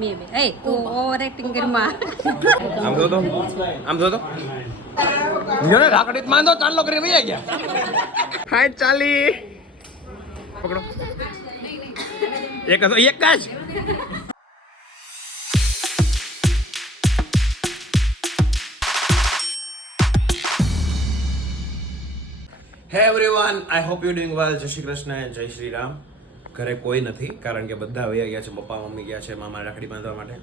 મે બે એ તું over acting કરમાં આમ જો તો જોને રાખડીત માંદો ચાલો કરીને વહી ગયા હાય ચાલી પકડો એક જ hey everyone I hope you doing well. Jai Shri Krishna અને જય શ્રી રામ. ઘરે કોઈ નથી કારણ કે બધા વયા ગયા છે. પપ્પા મમ્મી ગયા છે મામા રાખડી બાંધવા માટે.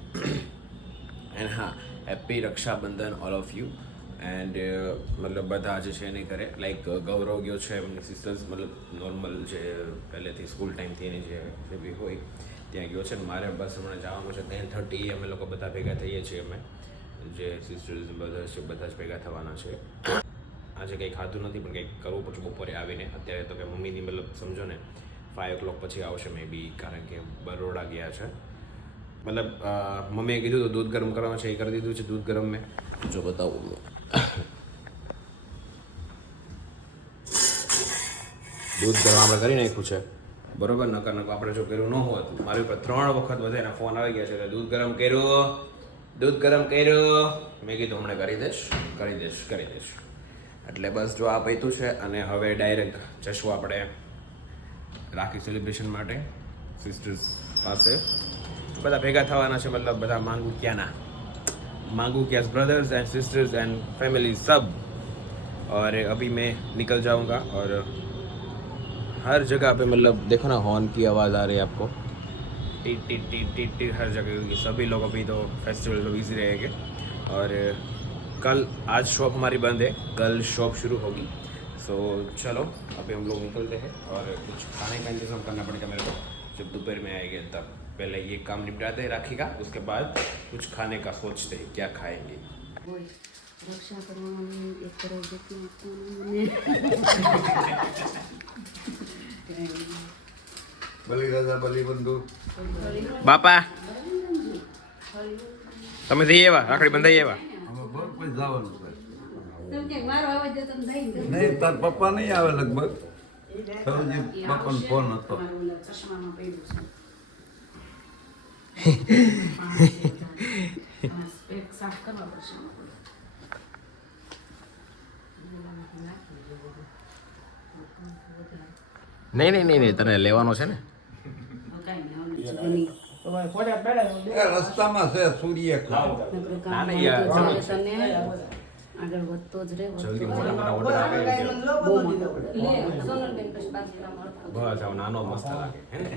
એન્ડ હા, happy Rakshabandhan all of you. And મતલબ બધા જે છે એની ઘરે લાઈક ગૌરવ ગયો છે એમની સિસ્ટર્સ મતલબ નોર્મલ જે પહેલેથી સ્કૂલ ટાઈમથી એની જે બી હોય ત્યાં ગયો છે. મારે બસ હમણાં જવાનું છે 10:30 અમે લોકો બધા ભેગા થઈએ છીએ. અમે જે સિસ્ટર્સ બ્રધર્સ છે બધા જ ભેગા થવાના છે. આજે કંઈ ખાધું નથી પણ કંઈક કરવું પડશે બપોરે આવીને. અત્યારે તો કે મમ્મીની મતલબ સમજો ને 5 o'clock પછી આવશે મે બી, કારણ કે બરોડા ગયા છે. મતલબ મમ્મીએ કીધું તો દૂધ ગરમ કરવાનું છે, એ કરી દીધું છે દૂધ ગરમ. મેં જો બતાવું દૂધ ગરમ આપણે કરી નાખ્યું છે બરોબર. નકર આપણે જો કર્યું ન હોત મારી ઉપર 3 વખત બધાના ફોન આવી ગયા છે એટલે દૂધ ગરમ કર્યું. મેં કીધું હમણાં કરી દઈશ. એટલે બસ જો આ પૈતું છે અને હવે ડાયરેક્ટ જશું આપણે રાખી સેલિબ્રેશન માટે સિસ્ટર્સ પાસે. બધા ભેગા થવાના છે, मतलब બધા मांगू क्या brothers and sisters and family सब. और अभी मैं निकल जाऊंगा और हर जगह पे मतलब देखो ना हॉर्न की आवाज़ आ रही है आपको, T T T T T हर जगह, क्योंकि सभी लोग अभी तो फेस्टिवल में बिजी रहेंगे. और कल आज शॉप हमारी बंद है, कल शॉप शुरू होगी. सो चलो अभी हम लोग निकलते हैं और कुछ खाने का इंतजाम करना पड़ेगा मेरे को. जब दोपहर में आएंगे तब पहले ये काम निपटाते हैं राखी का, उसके बाद कुछ खाने का सोचते हैं क्या खाएंगे. રક્ષા કરવાની એક કરોડ બલી રાજા બલી બંધુ બાપા તમે જઈ આવ્યા રાખડી બંધાઈ આવ્યા? અમે બરોબર જવાનું છે. નહીં તાર પપ્પા નહીં આવે લગભગ. સરોજી પપ્પાનો ફોન હતો. નહીં તને લેવાનો છે ને. રસ્તામાં છે સૂર્ય આગળ વધતો જ રહે. જલ્દી મોટા ઓર્ડર આવે બસ આવ નાનો મસ્ત લાગે હે ને.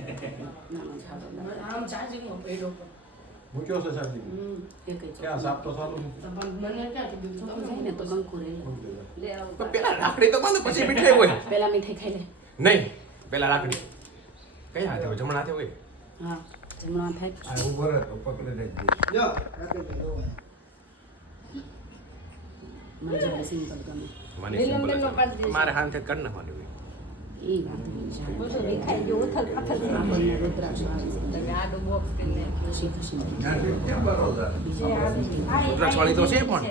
આમ ચાર્જિંગમાં પડ્યો મૂક્યો છે સાહેબ ક્યાં સાપ તો સારું મને ક્યાં કીધું જાય ને તો કંકુ રે લે આવ. તો પેલા રાખડી તો બાંધો પછી મીઠાઈ હોય. પેલા મીઠાઈ ખાઈ લે. નહીં પેલા રાખડી કઈ હાથે હોય? જમણા હાથે હોય. હા જમણા થાય. આ ઉભો રહે તો પકડી લેજે. મને જો સિમ્પલ ગમે. મને સિમ્પલ મારે હાથે કરી નાખવાની હોય. ઈ વાત નહીં ખાઈ જો ઉથલ પાથલ આપણને રુદ્રાક્ષ આવે છે. આડું બોક્સ કરીને ખુશી ખુશી ત્યાંથી કેમ બરોબર? રુદ્રાક્ષવાળી તો છે પણ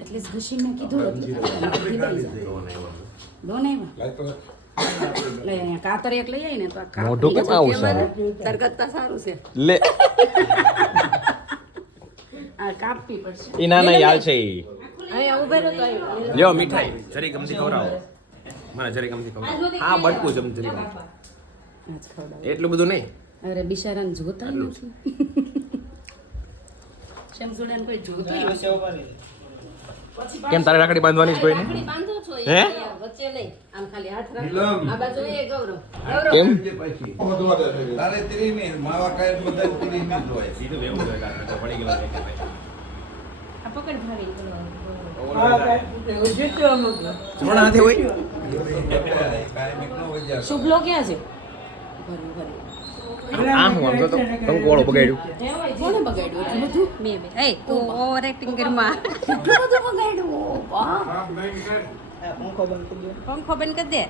એટલે જ ઘસીને કીધું દોનાઈમાં લે અહીંયા કાતર એક લઈ આવી ને તો આ મોઢું કેમ આવું સારું? તાર કરતા સારું છે. લે આ કાપવી પડશે. ઈ ના યાર છે ઈ. અહીંયા ઉભે રહો તો લ્યો મીઠાઈ જરી ગમતી ખવડાવો. મને જરી ગમતી ખવડાવો. હા બટકું જમ જરી ગમતી. આજ ખવડાવ. એટલું બધું નહીં. અરે બિચારાને જોતા નથી. શમસુડાને કોઈ જોતું નથી. કેમ તારે રાખડી બાંધવાની જ કોઈ નહીં? રાખડી બાંધો છો એ હે? વચ્ચે નહીં આમ ખાલી હાથ નીલમ. રાખો. આ બાજુ એ ગૌરવ. કેમ? પછી તારે ત્રીની માવા કાય બધા ત્રીની જ હોય. સીધું બેવું જોઈએ કારણ કે પડી ગયો છે કે ભાઈ. આ પકડ ભારી જમણા હાથે હોય. કાંઈ બીક ન હોય જાય. શુભલો ક્યાં છે? ભરી ભરી આ હું આમ તો કંકોળો બગાડ્યું. કોને બગાડ્યું એટલું બધું? મે બે એ તું ઓવર એક્ટિંગ કરમાં એટલું બધું બગાડ્યું. વાહ પંખો બંધ કરી દે.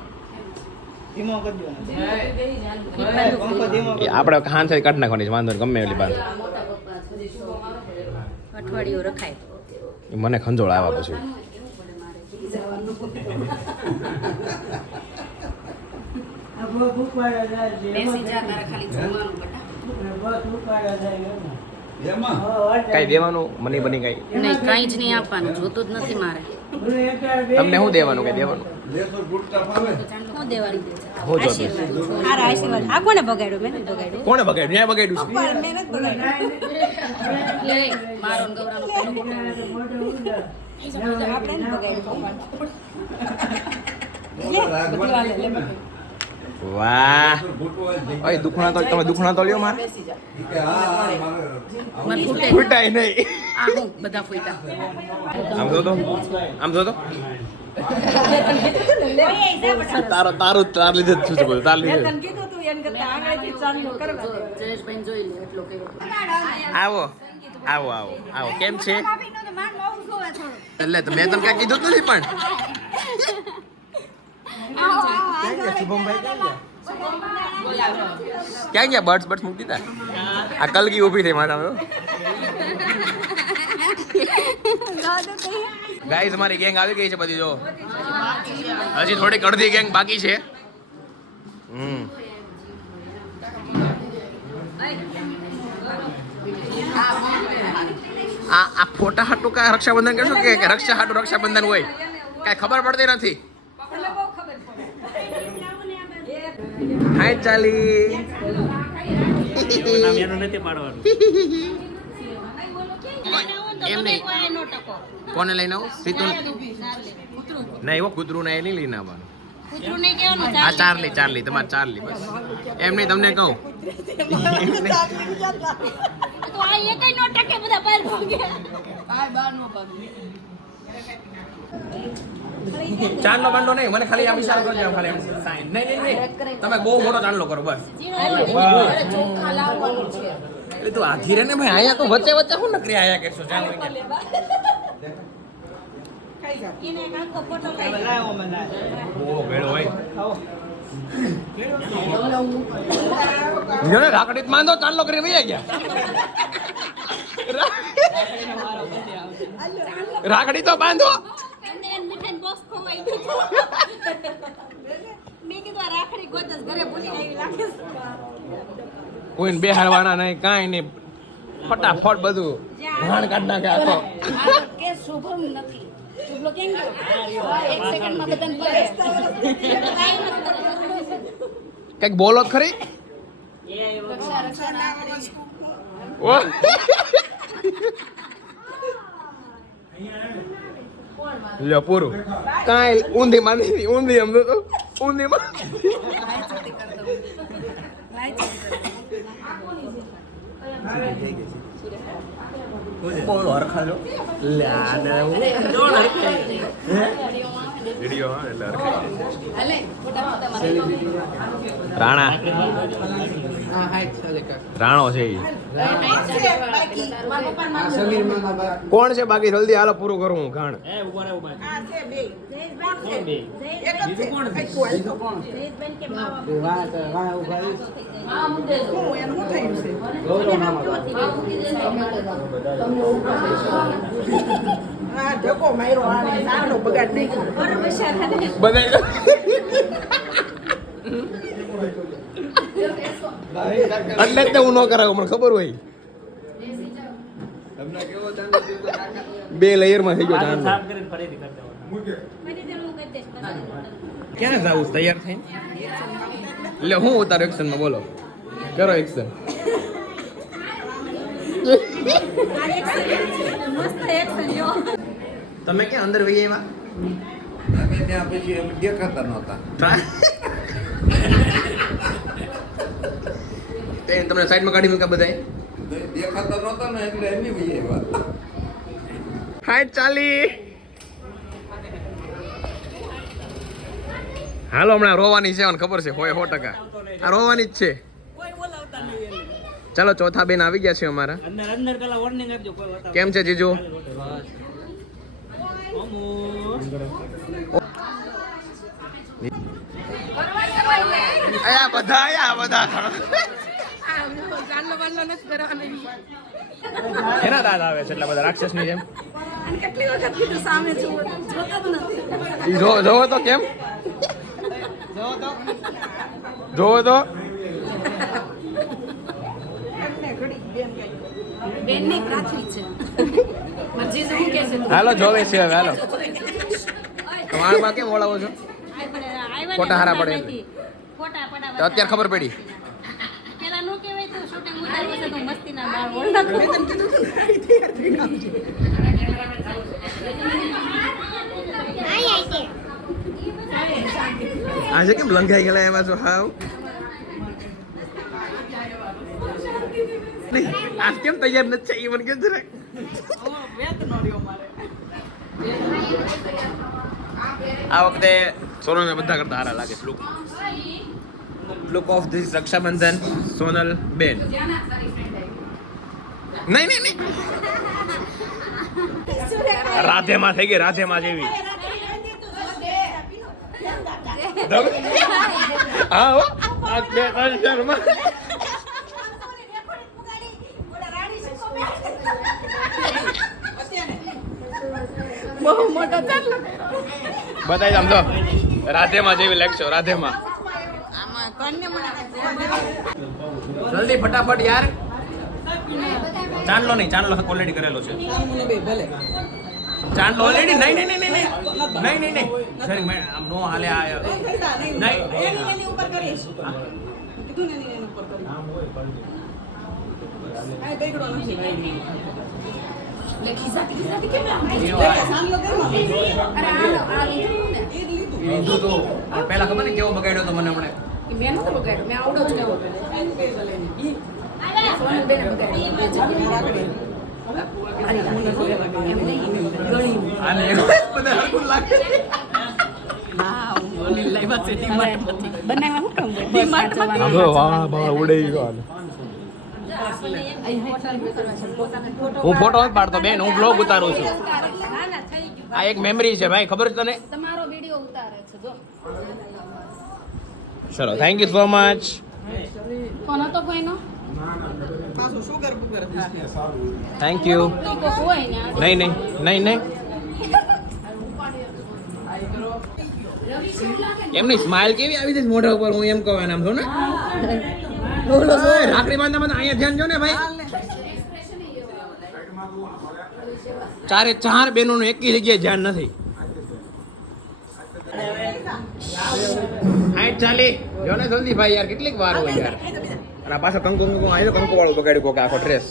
એ આપણે હાથ થી કાઢ નાખવાની છે, વાંધો નહીં ગમે એટલી બાંધ. મોટા પપ્પા અઠવાડિયું રખાય. એ મને ખંજોળ આવ્યા પછી. કેવું પડે મારે જવાનું. બેસી જા તારે ખાલી જમવાનું બટા. એમાં કઈ દેવાનું મને બની કઈ નહીં કાંઈ જ નહીં આપવાનું જોતું જ નથી મારે તમને શું દેવાનું કઈ દેવાનું દેશો ગુટકા ભાવે હું દેવાનું હું જો હારા આશીર્વાદ આ કોને બગાડ્યું મેં નથી બગાડ્યું કોણે બગાડ્યું ન્યાય બગાડ્યું છે પણ મેં નથી બગાડ્યું લે મારો ને ગૌરાનો આપણે નથી બગાડ્યું વાહ ઓય દુખણા તો તમે દુખણા તો લ્યો મારે કે હા મારે મને ફૂટે ફૂટાય નહીં આ હું બધા ફૂટા આમ જો તો તારું તાર લીધે જ છું બોલ તાર લીધે જયેશભાઈ જોઈ લે એટલો કર્યો આવો આવો આવો આવો કેમ છે એટલે તો મેં તને કાંઈ કીધું જ નથી પણ ક્યાં ગયા બર્ડ્સ મૂકી દીધા આ કલગી ઊભી થઈ મારા ગાઈસ અમારી ગેંગ આવી ગઈ છે બધી જો હજી થોડીક અડધી ગેંગ બાકી છે આ ફોટા હાટું કાંઈ રક્ષાબંધન કરશો કે રક્ષા હાટું રક્ષાબંધન હોય કાંઈ ખબર પડતી નથી હાય ચાલી એમ નહીં કોને લઈને આવું સીતું નહીં એવો કૂતરું ને એ નહીં લઈને આવવાનું આ ચાર્લી તમારે ચાર્લી બસ એમ નહીં તમને કહું ચાંદલો બાંડલો નહીં મને ખાલી આમ ઈશારો કરજો ખાલી આમ સાઈન નહીં તમે બહુ મોટો ચાંદલો કરો બસ એટલે તું આધી રે ને ભાઈ આયા તો વચ્ચે શું નકરી આયા કરશો ચાંદલો બહુ ભેળો હોય જોને રાખડીત માંદો ચાંદલો કરીને વહી ગયા રાખડી તો બાંધો કોઈને બેહાડવાના નહીં કાંઈ નહીં ફટાફટ બધું ભાણ કાઢ નાખે આખો કઈક બોલો ખરી લ્યો પૂરું કાંઈ ઊંધી માંધી ઊંધી એમ તો ઊંધી માં બોલો હરખાજો વિડિયો હા એટલે રાણા રાણો છે કોણ છે બાકી જલ્દી હાલો પૂરું કરું હું ખાણ એટલે જ હું ન કરાવું મને ખબર હોય બે લેયરમાં થઈ ગયો ચાંદલો ક્યાં જાવું તૈયાર થઈને એટલે હું ઉતારો એક્શન માં બોલો કરો એક્શન તમે ક્યાં અંદર વહી આવ્યા ત્યાં પછી દેખાતા નહોતા તમને સાઈડમાં કાઢી મૂક્યા બધાય દેખાતા નહોતા ને એટલે એની બી આવ્યા હાય ચાલી હાલો હમણાં રોવાની છે મને ખબર છે હોય 100% આ રોવાની જ છે ચાલો ચોથા બેન આવી ગયા છે અમારા કેમ છે જીજુ આયા બધા કેના દાદ આવે છે એટલા બધા રાક્ષસની જેમ કેટલી વખત કીધું સામે જોવો જોતા જ નથી જોવો તો કેમ જોવો તો બેન ની પ્રાથમિક છે મરજી શું કે છે હાલો જોવે છે હવે હાલો વાળમાં કેમ ઓળાવો છો ફોટા હારા પડે એમ. ફોટા પડાવવા તો અત્યારે ખબર પડી પેલા નો કહેવાય તો શૂટિંગ ઉતારવું છે તો મસ્તીના બાળ બોલ નાખો આજે કેમ લંઘાઈ ગયેલા એમાં જો હાવ નહીં આજ કેમ તૈયાર નથી એ મને કેમ જરાક આ વખતે સોનલ બધા કરતા સારા લાગે છે look of this Rakshabandhan Sonal બેન નહીં નહીં નહીં રાધેમાં થઈ ગઈ રાધેમાં જેવી હા હો આ બે ત્રણ ચારમાં બહુ મોટો ચાલો બતાવી દમ તો રાધેમાં જેવી લાગશો રાધેમાં આમાં કોને મને જલ્દી ફટાફટ યાર ચાંદલો નહીં ચાંદલો ઓલરેડી કરેલો છે ચાંદલો ઓલરેડી નહીં નહીં નહીં નહીં નહીં નહીં નહીં સર મેં આમ નો હાલે આ નહીં એની ઉપર કરીશ કીધું ને એની ઉપર કરીશ આ બેગડો નથી લેખી સાથી કેમ આમ સાંભળો કેમ અરે આ લીધું ને એ લીધું લીધું તો પેલા ખબર ને કેવો બગાડ્યો તો મને હમણાં મેં નતો બગાડ્યો મેં આવડો જ લેવો સોનલ બેને બગાડ્યો બે જગ્યાએ એમ નહીં ગળી આને બધા હરખું લાગે બનાવવા હું કામ ડીમાર્ટમાં વાહ વાહ ઉડે ગયો હું ફોટો નથી પાડતો બેન હું બ્લોગ ઉતારું છું આ એક મેમરી છે ભાઈ ખબર છે તને તમારો વિડિયો ઉતારે છે જો ચલો થેન્ક યુ સો મચ કોણ હતો કોઈનો પાછું સુગર બુગર થેન્ક યુ તો કોઈ ને નહીં નહીં નહીં નહીં એમની સ્માઇલ કેવી આવી છે મોઢા ઉપર હું એમ કહું એમ છો ને રાખડી બાંધતા બાંધતા અહીંયા ધ્યાન જો ને ભાઈ ચારે ચાર બહેનોનું એકી જગ્યાએ ધ્યાન નથી હાઈટ ચાલી જો ને જલ્દી ભાઈ યાર કેટલીક વાર હોય યાર અને પાછો કંકુ કંકુ આવ્યો કંકુ વાળું બગાડ્યું કોક આખો ડ્રેસ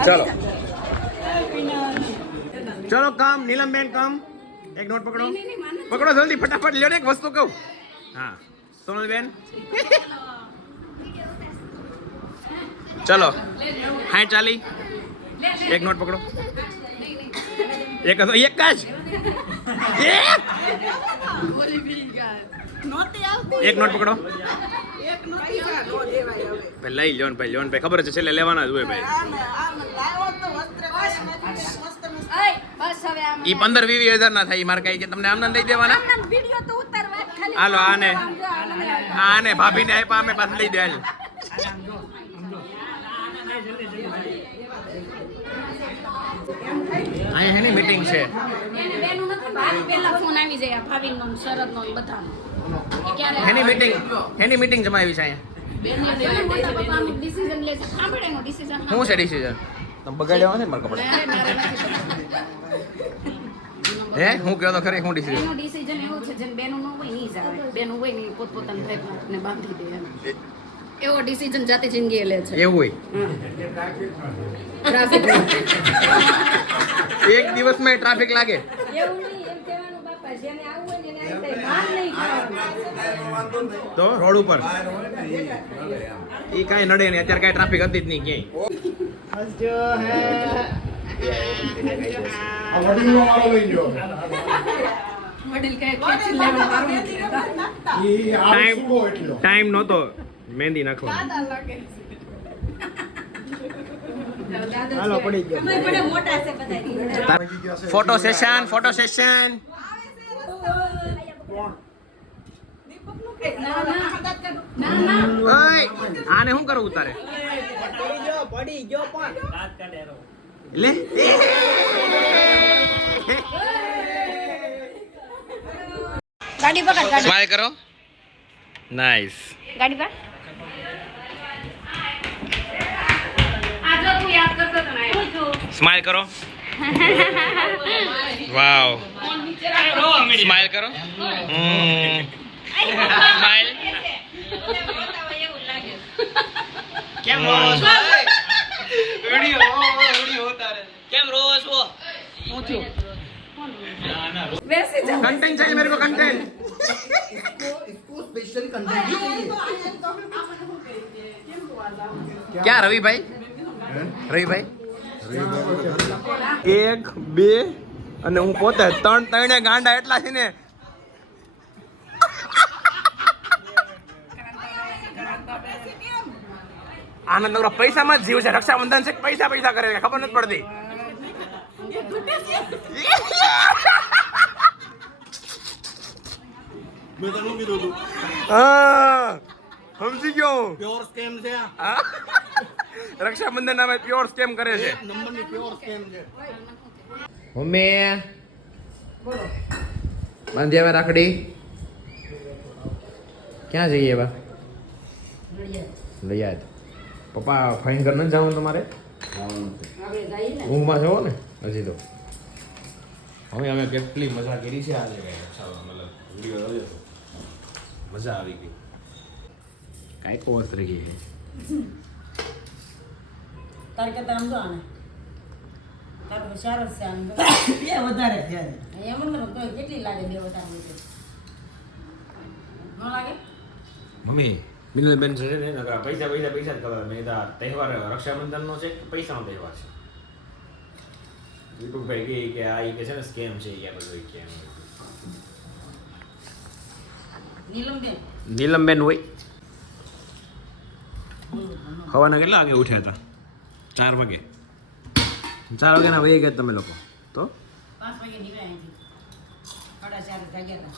ચલો ચલો કામ નીલમબેન કામ એક નોટ પકડો પકડો જલ્દી ફટાફટ લ્યો ને એક વસ્તુ કહું હા સોનલબેન ચલો હાઈ ચાલી એક નોટ પકડો એક હતો એક જ એક નોટ પકડો એક નથી નો દેવાય હવે ભાઈ લઈ લ્યો ને ભાઈ લ્યો ને ભાઈ ખબર છે છેલ્લે લેવાના જ હોય ભાઈ લાવો તો વસ્ત્ર મસ્ત બસ હવે આમ ઈ 15-20 હજાર ના થાય ઈ મારે કઈ કે તમને આમના દઈ દેવાના વિડિયો તો ઉતારવા ખાલી હાલો આને ભાભીને આપ્યા અમે પાછા લઈ દે હાલ અહીંયા હેની મીટિંગ છે એને બેનું નથી ભાભી પહેલા ફોન આવી જાય આ ભાભીનો ને શરદનો ને બધાનો એ ક્યારે હેની મીટિંગ જમાવી છે અહીંયા બેનને મોટા પપ્પાનું ડિસિઝન લે છે સાંભળે એનો ડિસિઝન શું છે ડિસિઝન તમે બગાડ્યા ને મારા કપડા હે હું કહ્યો તો ખરી હું ડિસિઝન એનો ડિસિઝન એવું છે જેમ બેનું ન હોય નહીં જ આવે બેનું હોય ને પોતપોતાના ભાઈને બાંધી દે એમ એવો ડિસિઝન જાતે જિંદગી લે છે એવું હોય ટ્રાફિક એક દિવસમાં ટ્રાફિક લાગે એવું નહીં એમ કહેવાનું બાપા જેને આવું હોય ને એને આવી માર નહીં ખાવાનું તો રોડ ઉપર ઈ કાંઈ નડે નહીં અત્યારે કાંઈ ટ્રાફિક હતી જ નહીં ક્યાંય વડીલો વાળો લઈ ગયો વડીલ કહે ખેંચી લેવાનું મારું નથી ઈ આ સુબો એટલો ટાઈમ નહોતો મહેંદી નાખવાનો હાલો પડી ગયો અમે બડે મોટા છે બધા ફોટો સેશન ઓય આને શું કરું ઉતારે પડી ગયો પણ લે ગાડી પકડ ગાડી સ્માઈલ કરો નાઈસ ગાડી પકડ સ્માઈલ કરો. વાવ. સ્માઈલ કરો. સ્માઈલ. કેમ રોવો છો? કેમ રોવો છો? બેસી જાઓ. कंटेंट चाहिए मेरे को कंटेंट. क्या रवि भाई? રવિ ભાઈ 1 2 અને હું પોતે 3 ગાંડા એટલા છે ને. આનંદ નગર પૈસામાં જ જીવ છે. રક્ષાબંધન છે પૈસા પૈસા કરે છે ખબર નથી પડતી. મેં તને કીધું હતું હા સમજી ગયો. પ્યોર સ્કેમ છે આ હા? રક્ષાબંધન નામે પ્યોર સ્કેમ કરે છે. નંબરની પ્યોર સ્કેમ છે. મમ્મી બાંધી આવે રાખડી. ક્યાં જઈએ એવા? લઈ પપ્પા ફાઇન કર નથી જવાનું તમારે? ઊંઘમાં છો ને હજી તો. હવે અમે કેટલી મજા કરી છે આજે મતલબ વિડીયો જોયો તો મજા આવી ગઈ. કાંઈ કોસ રહી ગઈ. તારે કે આમ જો આને તારો હોશિયાર જ છે આમ જો. બે વધારે છે એમ ન કોઈ કેટલી લાગે બે વધારે છે ન લાગે મમ્મી મિલનબેન છે ને નકરા પૈસા પૈસા પૈસા જ કરવા. મેં કીધા તહેવાર રક્ષાબંધનનો છે કે પૈસાનો તહેવાર છે? દીપકભાઈ કહે કે આ ઈ કે છે ને સ્કેમ છે યા બધું કે નીલમબેન નીલમબેન હોય. હવાના કેટલા વાગે ઉઠ્યા હતા? 4 વાગે. 4 વાગ્યાના વહી ગયા તમે લોકો તો? 5 વાગે નીકળ્યા અહીંથી 4:30 વાગ્યા હતા.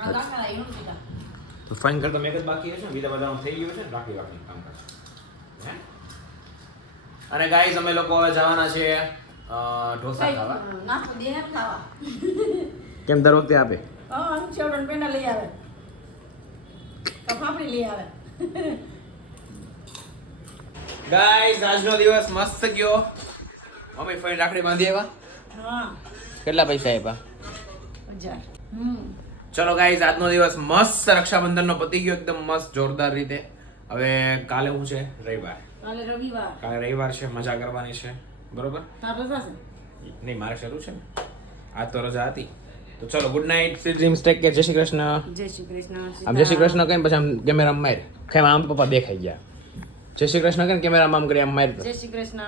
આ દાખલા એવું કીધા તો ફાઇન કરતા મેં જ બાકી હશે ને બીજા બધા થઈ ગયું છે ને બાકી બાકી કામ કરશે. હે? અને ગાઈઝ અમે લોકો હવે જવાના છે ઢોસા ખાવા. નાસ્તો દે ખાવા કેમ દર વખતે આપે? હા છોડન પેના લઈ આવે કફાફડી લઈ આવે ગાઈઝ આજનો દિવસ મસ્ત ગયો. મમ્મી ફાઇન રાખડી બાંધી આવ્યા. હા કેટલા પૈસા આપ્યા? 1000 ચલો ગાઈઝ આજનો દિવસ મસ્ત રક્ષાબંધનનો પતી ગયો એકદમ મસ્ત જોરદાર રીતે. હવે કાલે શું છે? રવિવાર. કાલે રવિવાર કાલે રવિવાર છે મજા કરવાની છે બરોબર? તાર રજા છે નહીં મારે શરૂ છે ને આજ તો રજા હતી. તો ચલો good night sweet dreams take care. જય શ્રી કૃષ્ણ. જય શ્રી કૃષ્ણ આમ જય શ્રી કૃષ્ણ કહીને પછી આમ કેમેરામાં માર ખેમ આમ પપ્પા દેખાઈ ગયા. જય શ્રી કૃષ્ણ કહીને કેમેરામાં આમ કરી આમ માર. જય શ્રી કૃષ્ણ